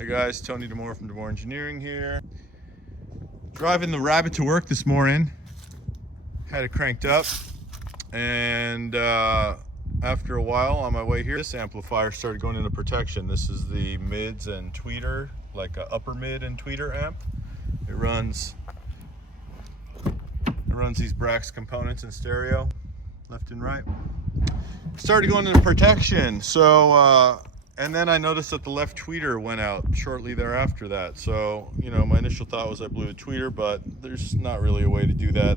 Hey guys, Tony DeMore from DeMore Engineering here. Driving the Rabbit to work this morning. Had it cranked up, and after a while on my way here, this amplifier started going into protection. This is the mids and tweeter, like a upper mid and tweeter amp. It runs these Brax components in stereo, left and right. Started going into protection, so and then I noticed that the left tweeter went out shortly thereafter that. So, you know, my initial thought was I blew a tweeter, but there's not really a way to do that.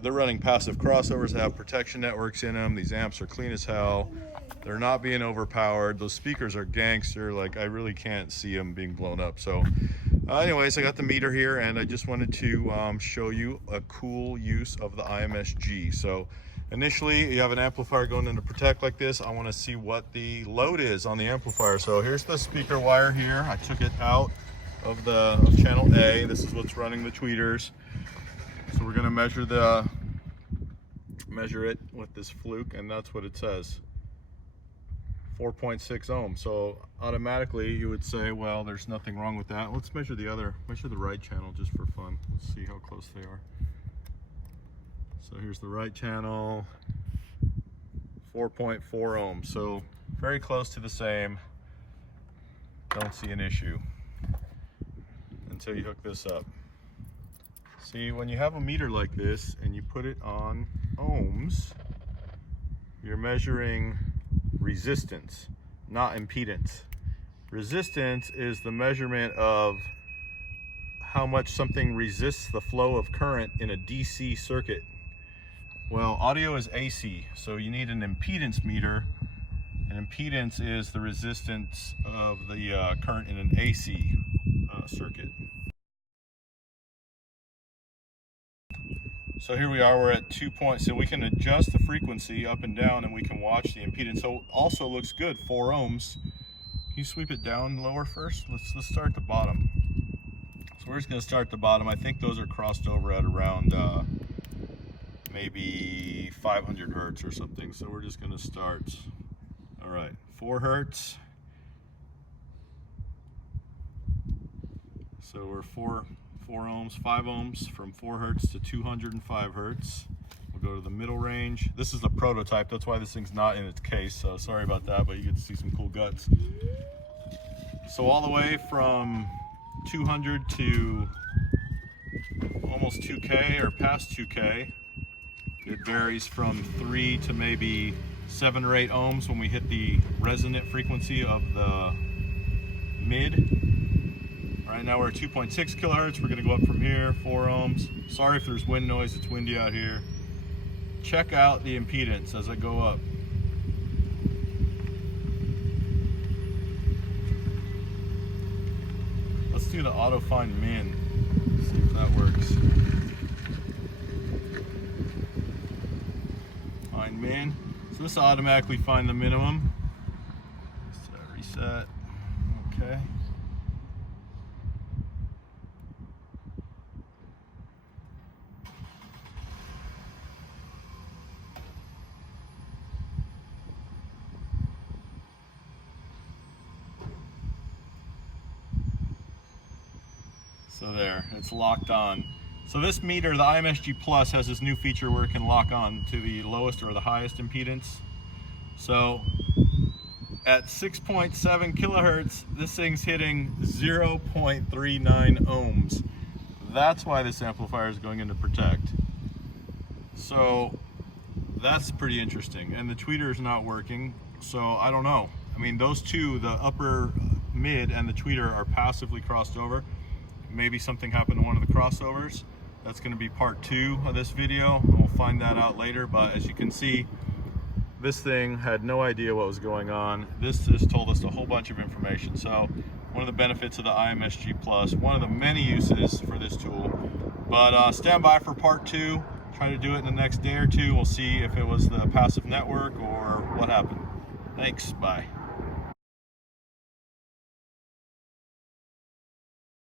They're running passive crossovers that have protection networks in them. These amps are clean as hell. They're not being overpowered. Those speakers are gangster. Like, I really can't see them being blown up. So anyways, I got the meter here, and I just wanted to show you a cool use of the IMS-G. So initially, you have an amplifier going into protect like this. I want to see what the load is on the amplifier. So here's the speaker wire here. I took it out of channel A. This is what's running the tweeters. So we're going to measure it with this fluke, and that's what it says. 4.6 ohms. So automatically you would say, well, there's nothing wrong with that. Let's measure the right channel just for fun. Let's see how close they are. So here's the right channel, 4.4 ohms. So very close to the same. Don't see an issue until you hook this up. See, when you have a meter like this and you put it on ohms, you're measuring resistance, not impedance. Resistance is the measurement of how much something resists the flow of current in a DC circuit. Well, audio is AC, so you need an impedance meter. An impedance is the resistance of the current in an AC circuit. So here we are, we're at 2 points, so we can adjust the frequency up and down, and we can watch the impedance. So also looks good, 4 ohms. Can you sweep it down lower first? Let's start at the bottom. So we're just gonna start at the bottom. I think those are crossed over at around maybe 500 hertz or something. So we're just gonna start. All right, 4 hertz. So we're 4 ohms, 5 ohms from 4 hertz to 205 hertz. We'll go to the middle range. This is the prototype, that's why this thing's not in its case, so sorry about that, but you get to see some cool guts. So all the way from 200 to almost 2K or past 2K. It varies from 3 to maybe 7 or 8 ohms when we hit the resonant frequency of the mid. Right now we're at 2.6 kilohertz. We're gonna go up from here, 4 ohms. Sorry if there's wind noise, it's windy out here. Check out the impedance as I go up. Let's do the auto find min, see if that works. Find min. So this will automatically find the minimum. Reset, okay. So there, it's locked on. So this meter, the IMS-G Plus, has this new feature where it can lock on to the lowest or the highest impedance. So at 6.7 kilohertz, this thing's hitting 0.39 ohms. That's why this amplifier is going into protect. So that's pretty interesting. And the tweeter is not working, so I don't know. I mean, those two, the upper mid and the tweeter, are passively crossed over. Maybe something happened to one of the crossovers. That's going to be part 2 of this video. We'll find that out later, but as you can see, this thing had no idea what was going on. This just told us a whole bunch of information. So one of the benefits of the IMS-G Plus, one of the many uses for this tool. But stand by for part 2. Try to do it in the next day or two. We'll see if it was the passive network or what happened. Thanks, bye.